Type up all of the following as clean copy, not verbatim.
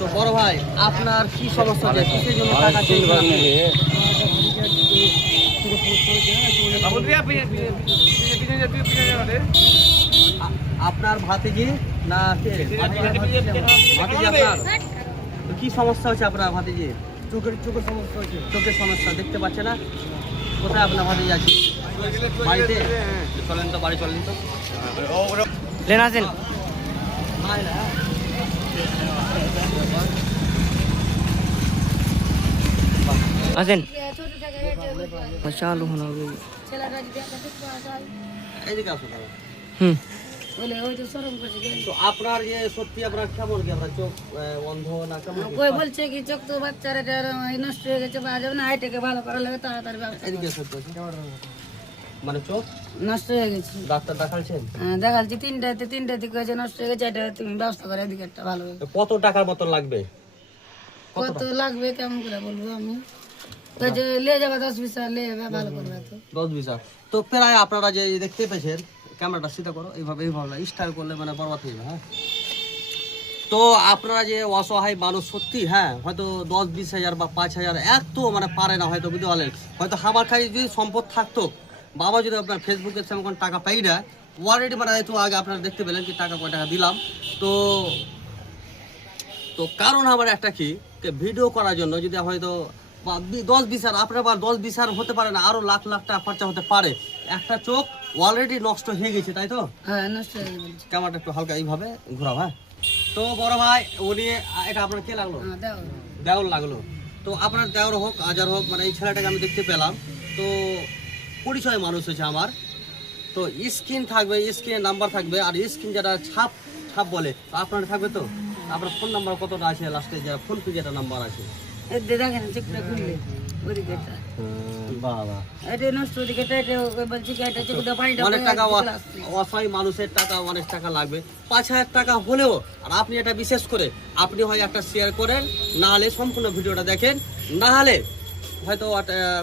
তো বড় ভাই আপনার কি সমস্যা হচ্ছে, কিসের জন্য টাকা চেয়েছেন আপনি? আপনার ভাতিজি না কে? ভাতিজি আপনার? তো কি সমস্যা হচ্ছে আপনার ভাতিজি? চোখের সমস্যা হচ্ছে। চোখের সমস্যা, দেখতে পাচ্ছে না? কোথায় আপনার ভাতিজি আছে? বাড়িতে? চলেন তো, বাড়ি চলেন তো। लेन আসেন। আসেন চালু হলো। এইদিকে আসুন। হুম তো আপনার যে সত্যি আপনার কেমন কি, আপনার চোখ অন্ধ না কেমন কি? কই বলছে কি চোখ তো বাচ্চারা নষ্ট হয়ে গেছে, পাওয়া যাবে না, হাইটেকে ভালো করা লাগে তাড়াতাড়ি ব্যবস্থা এদিকে সত্যি মানে চোখ নষ্ট হয়ে গেছে। ডাক্তার দেখাচ্ছেন? দেখাচ্ছি তিনটা থেকে হয়েছে, নষ্ট হয়ে গেছে, এটা তুমি ব্যবস্থা করে এদিকে একটা ভালো হবে। তো কত টাকার মতন লাগবে? কত লাগবে কেমন করে বলবো আমি, তো যে নিয়ে যাবে 10-20 হাজার নিয়ে যাবে, ভালো করবে তো। 10-20 হাজার। তো প্রায় আপনারা যে দেখতে পেয়েছেন, ক্যামেরাটা সিধা করো, এইভাবে স্টাইল করলে মানে বরবাদ হয়ে যাবে। হ্যাঁ, তো আপনারা যে অসহায় মানুষ সত্যি, হ্যাঁ হয়তো 10-20 হাজার বা 5 হাজার এক তো মানে পারে না হয়তো, বুঝতে পারলেন? হয়তো আমার কাছে যদি সম্পদ থাকতো, বাবা যদি আপনার ফেসবুকে সেরকম টাকা পাই না, অলরেডি মানে তো আগে আপনারা দেখতে পেলেন কি টাকা কয় টাকা দিলাম। তো তো কারণ আমার একটা কি, ভিডিও করার জন্য যদি হয়তো 10-20 হাজার, আপনার বা 10-20 হাজার হতে পারে না, আরো লাখ লাখ টাকা খরচা হতে পারে। একটা চোখ অলরেডি নষ্ট হয়ে গেছে, তাই তো? হ্যাঁ নষ্ট হয়ে গেছে। ক্যামেরাটা একটু হালকা এইভাবে ঘোরাও। হ্যাঁ, তো বড় ভাই উনি, এটা আপনার কে লাগলো? দাও দেওর লাগলো। তো আপনার দেওর হোক আজার হোক, মানে এই ছেলেটাকে আমি দেখতে পেলাম, তো পরিচয় মানুষ হয়েছে আমার। তো স্ক্রিন থাকবে, স্ক্রিনের নাম্বার থাকবে, আর স্ক্রিন যেটা ছাপ ছাপ বলে তো আপনার থাকবে। তো আপনার ফোন নাম্বার কতটা আছে লাস্টে, যে ফোন পে যেটা নাম্বার আছে? দেখেন চেকটা খুললে ওদিকে এটা বাবা, এটা নষ্ট, ওদিকে এটা বলছি কি এটা চেক দাও, পানিটা অনেক টাকা, অসহায় মানুষের টাকা অনেক টাকা লাগবে। 5,000 টাকা হলেও, আর আপনি এটা বিশেষ করে আপনি হয় একটা শেয়ার করেন, না হলে সম্পূর্ণ ভিডিওটা দেখেন, না হলে হয়তো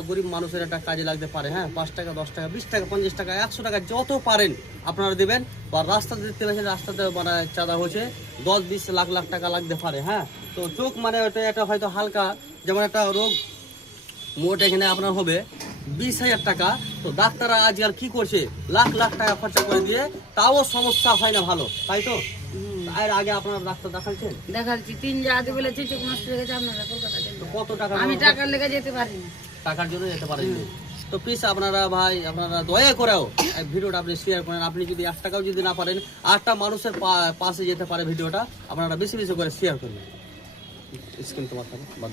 গরিব মানুষের একটা কাজে লাগতে পারে। হ্যাঁ, 5 টাকা 10 টাকা 20 টাকা 50 টাকা 100 টাকা যত পারেন আপনারা দেবেন। বা রাস্তাতে দেখতে পাচ্ছেন, রাস্তাতে মানে চাঁদা হচ্ছে 10-20 লাখ লাখ টাকা লাগতে পারে। হ্যাঁ, তো চোখ মানে এটা হয়তো হালকা, যেমন একটা রোগ মোট এখানে আপনার হবে 20,000 টাকা। তো ডাক্তাররা আজকাল কি করছে, লাখ লাখ টাকা খরচা করে দিয়ে তাও সমস্যা হয় না ভালো, তাই তো? এর আগে আপনারা ডাক্তার দেখাচ্ছেন? দেখাচ্ছি 3 জায়গাতে বলেছি চোখ নষ্ট হয়ে গেছে, আপনারা কলকাতা যান। কত টাকা? আমি টাকার লেগে যেতে পারিনি, টাকার জন্য যেতে পারেননি। তো প্লিজ আপনারা ভাই, আপনারা দয়া করেও এই ভিডিওটা আপনি শেয়ার করেন। আপনি যদি 1 টাকাও যদি না পারেন, 8টা মানুষের পাশে যেতে পারে ভিডিওটা, আপনারা বেশি বেশি করে শেয়ার করবেন। স্ক্রিন তোমার থাকে বাদ।